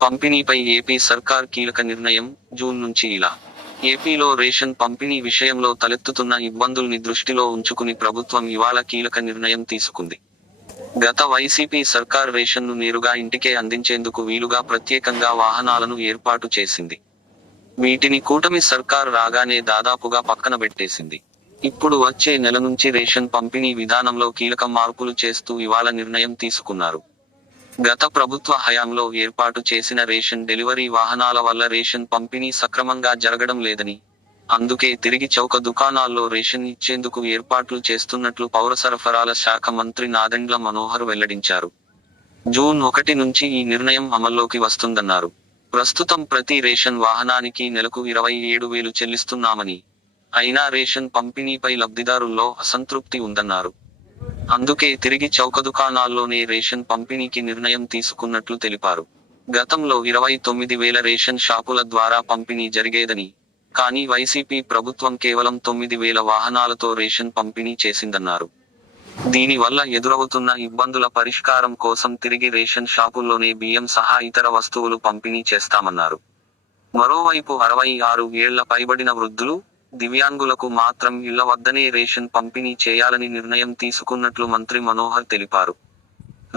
పంపిణీపై AP సర్కార్ కీలక నిర్ణయం. జూన్ నుంచి ఇలా. ఏపీలో రేషన్ పంపిణీ విషయంలో తలెత్తుతున్న ఇబ్బందుల్ని దృష్టిలో ఉంచుకుని ప్రభుత్వం ఇవాళ కీలక నిర్ణయం తీసుకుంది. గత వైసీపీ సర్కార్ రేషన్ను నేరుగా ఇంటికే అందించేందుకు వీలుగా ప్రత్యేకంగా వాహనాలను ఏర్పాటు చేసింది. వీటిని కూటమి సర్కార్ రాగానే దాదాపుగా పక్కనబెట్టేసింది. ఇప్పుడు వచ్చే నెల నుంచి రేషన్ పంపిణీ విధానంలో కీలక మార్పులు చేస్తూ ఇవాళ నిర్ణయం తీసుకున్నారు. గత ప్రభుత్వ హయాంలో ఏర్పాటు చేసిన రేషన్ డెలివరీ వాహనాల వల్ల రేషన్ పంపిణీ సక్రమంగా జరగడం లేదని, అందుకే తిరిగి చౌక దుకాణాల్లో రేషన్ ఇచ్చేందుకు ఏర్పాట్లు చేస్తున్నట్లు పౌర సరఫరాల శాఖ మంత్రి నాదెండ్ల మనోహర్ వెల్లడించారు. జూన్ 1 నుంచి ఈ నిర్ణయం అమల్లోకి వస్తుందన్నారు. ప్రస్తుతం ప్రతి రేషన్ వాహనానికి నెలకు 27,000 చెల్లిస్తున్నామని, అయినా రేషన్ పంపిణీపై లబ్ధిదారుల్లో అసంతృప్తి ఉందన్నారు. అందుకే తిరిగి చౌక దుకాణాల్లోనే రేషన్ పంపిణీకి నిర్ణయం తీసుకున్నట్లు తెలిపారు. గతంలో 29,000 రేషన్ షాపుల ద్వారా పంపిణీ జరిగేదని, కానీ వైసీపీ ప్రభుత్వం కేవలం 9,000 వాహనాలతో రేషన్ పంపిణీ చేసిందన్నారు. దీనివల్ల ఎదురవుతున్న ఇబ్బందుల పరిష్కారం కోసం తిరిగి రేషన్ షాపుల్లోనే బియ్యం సహా ఇతర వస్తువులు పంపిణీ చేస్తామన్నారు. మరోవైపు 66 ఏళ్ల పైబడిన వృద్ధులు, దివ్యాంగులకు మాత్రం ఇళ్ల వద్దనే రేషన్ పంపిణీ చేయాలని నిర్ణయం తీసుకున్నట్లు మంత్రి మనోహర్ తెలిపారు.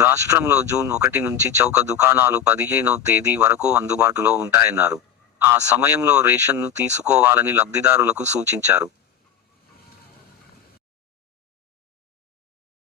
రాష్ట్రంలో జూన్ 1 నుంచి చౌక దుకాణాలు 15వ తేదీ వరకు అందుబాటులో ఉంటాయన్నారు. ఆ సమయంలో రేషన్ను తీసుకోవాలని లబ్ధిదారులకు సూచించారు.